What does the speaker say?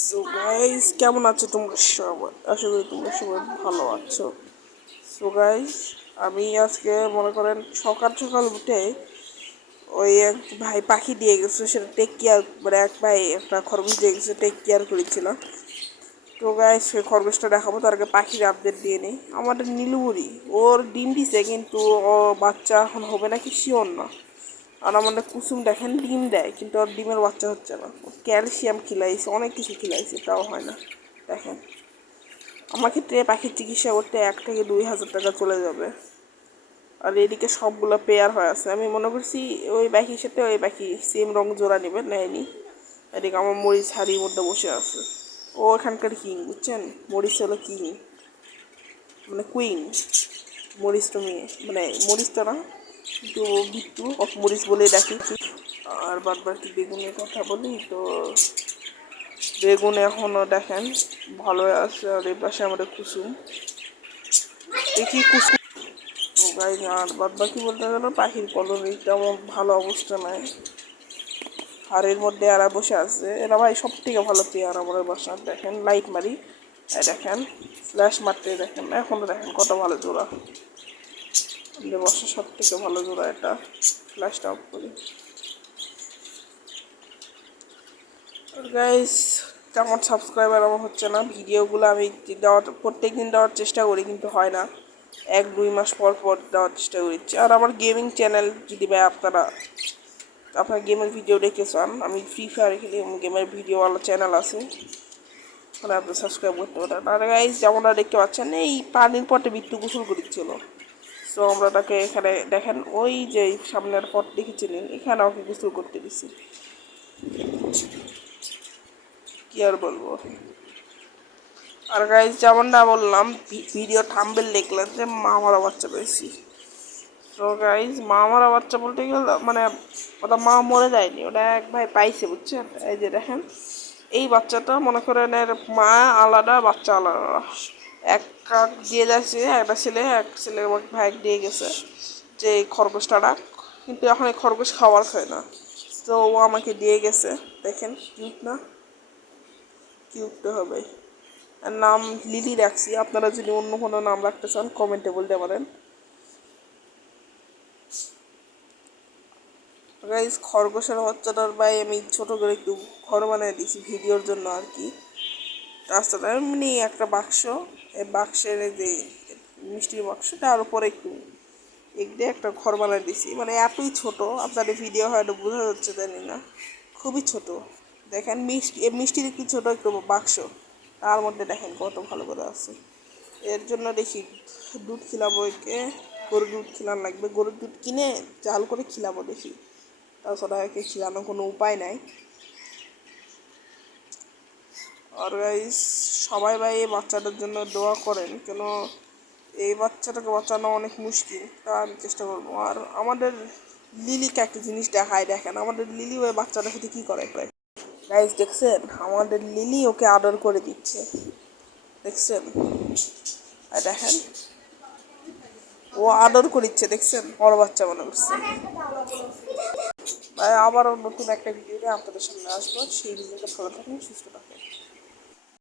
So guys, কেমন আছো তোমরা সবাই? আশা করি তোমরা সবাই ভালো আছো। সো গাইস, আমি আজকে মনে করেন সকাল সকাল উঠে ওই এক ভাই পাখি দিয়ে গেছে, সেটা টেক কেয়ার, মানে এক ভাই একটা খরগোশ দিয়ে গেছে, টেক কেয়ার করেছিল। তো গাইস, সে খরগোশটা দেখাবো, তার আগে পাখির আপডেট দিয়ে নেই। আমাদের নীলুবুড়ি ওর ডিম দিছে, কিন্তু ও বাচ্চা এখন হবে নাকি শিওর না। আর আমাদের কুসুম দেখেন ডিম দেয়, কিন্তু ওর ডিমের বাচ্চা হচ্ছে না। ক্যালসিয়াম খিলাইছে, অনেক কিছু খিলাইছে, তাও হয় না। দেখেন, আমার ক্ষেত্রে পাখির চিকিৎসা করতে 1 থেকে 2 হাজার টাকা চলে যাবে। আর এদিকে সবগুলো পেয়ার হয়ে আছে। আমি মনে করছি ওই পাখির সাথে ওই পাখি সেম রং জোড়া নেবে, নেয়নি। এদিকে আমার মরিচ হাড়ির মধ্যে বসে আছে। ও এখানকার কিং, বুঝছেন? মরিচ হলো কিং, মানে কুইন। মরিচ তো মেয়ে, মানে মরিচ তো না, কিন্তু বিট্টু অফ মরিচ বলে ডাকি। আর বাদ বাকি বেগুনের কথা বলি তো, বেগুন এখনও দেখেন ভালো আছে। আর এই পাশে আমাদের কুসুম, দেখি কুসুম। তো গাই, আর বাদ বাকি বলতে গেলে পাখির কলোনি তেমন ভালো অবস্থা নাই। আর এর মধ্যে এরা বসে আছে, এরা ভাই সব থেকে ভালো পেয়ার আমাদের বাসার। দেখেন লাইট মারি, দেখেন ফ্ল্যাশ মারতে, দেখেন এখনও দেখেন কত ভালো জোড়া। আমাদের বাসার সব থেকে ভালো জোড়া এটা। ফ্ল্যাশটা অফ করি। গাইস, তেমন সাবস্ক্রাইবার আমার হচ্ছে না। ভিডিওগুলো আমি দেওয়ার প্রত্যেক দিন দেওয়ার চেষ্টা করি, কিন্তু হয় না। 1-2 মাস পর পর দেওয়ার চেষ্টা করছি। আর আমার গেমিং চ্যানেল, যদি ভাই আপনার গেমের ভিডিও দেখতে চান, আমি ফ্রি ফায়ার খেলি, গেমের ভিডিওওয়ালা চ্যানেল আছে, মানে আপনি সাবস্ক্রাইব করতে পারেন। আর গাইস, যেমনটা দেখতে পাচ্ছেন, এই পানির পটে বিট্টু গোসল করেছিল। সো আমরা তাকে এখানে দেখেন, ওই যে সামনের পট দেখেছিলেন, এখানে ওকে গোসল করতে দিছি। কি আর বলবো। আর গাইজ, যেমন না বললাম, ভিডিও থাম্বনেল দেখলেন যে মা মারা বাচ্চা পেয়েছি। তো গাইজ, মা মারা বাচ্চা বলতে গেলে মানে ওটা মা মরে যায়নি, ওটা এক ভাই পাইছে, বুঝছেন? এই যে দেখেন, এই বাচ্চাটা মনে করেন এর মা আলাদা, বাচ্চা আলাদা। এক কাক দিয়ে যাচ্ছে, একটা ছেলে, এক ছেলে ভাই দিয়ে গেছে যে এই খরগোশটা ডাক, কিন্তু এখন এই খরগোশ খাবার খায় না। তো ও আমাকে দিয়ে গেছে। দেখেন কিউট না? কিউট তো হবে। আর নাম লিলি রাখছি। আপনারা যদি অন্য কোনো নাম রাখতে চান কমেন্টে বলতে পারেন। গাইজ, খরগোশের বাচ্চাটার ভাই আমি ছোট করে একটু ঘর বানিয়ে দিয়েছি ভিডিওর জন্য আর কি। রাস্তাটা এমনি একটা বাক্স, এই বাক্সের এই যে মিষ্টির বাক্স, তার উপরে একটু দিয়ে একটা ঘর বানিয়ে দিয়েছি। মানে এতই ছোট, আপনাদের ভিডিও হয়তো বোঝা যাচ্ছে জানি না, খুবই ছোট। দেখেন মিষ্টির একটু ছোট একটু বাক্স, তার মধ্যে দেখেন কত ভালো করে আছে। এর জন্য দেখি দুধ খিলাবো একে, গরুর দুধ খিলান লাগবে। গরুর দুধ কিনে জাল করে খিলাবো দেখি, তাছাড়া একে খিলানোর কোনো উপায় নাই। আর গাইস, সবাই ভাই এই বাচ্চাটার জন্য দোয়া করেন, কেন এই বাচ্চাটাকে বাঁচানো অনেক মুশকিল, তা আমি চেষ্টা করবো। আর আমাদের লিলিকে একটা জিনিস দেখায়, দেখেন আমাদের লিলি ওই বাচ্চাটার সাথে কী করে। গাইস দেখছেন, আমাদের লিলি ওকে আদর করে দিচ্ছে, দেখছেন? আর দেখেন, ও আদর করিচ্ছে, দেখছেন? বড় বাচ্চা মনে করছে। তাই আবারও নতুন একটা ভিডিও নিয়ে আপনাদের সামনে আসবো। সেই ভিডিওটা ভালো থাকুন, সুস্থ থাকুন।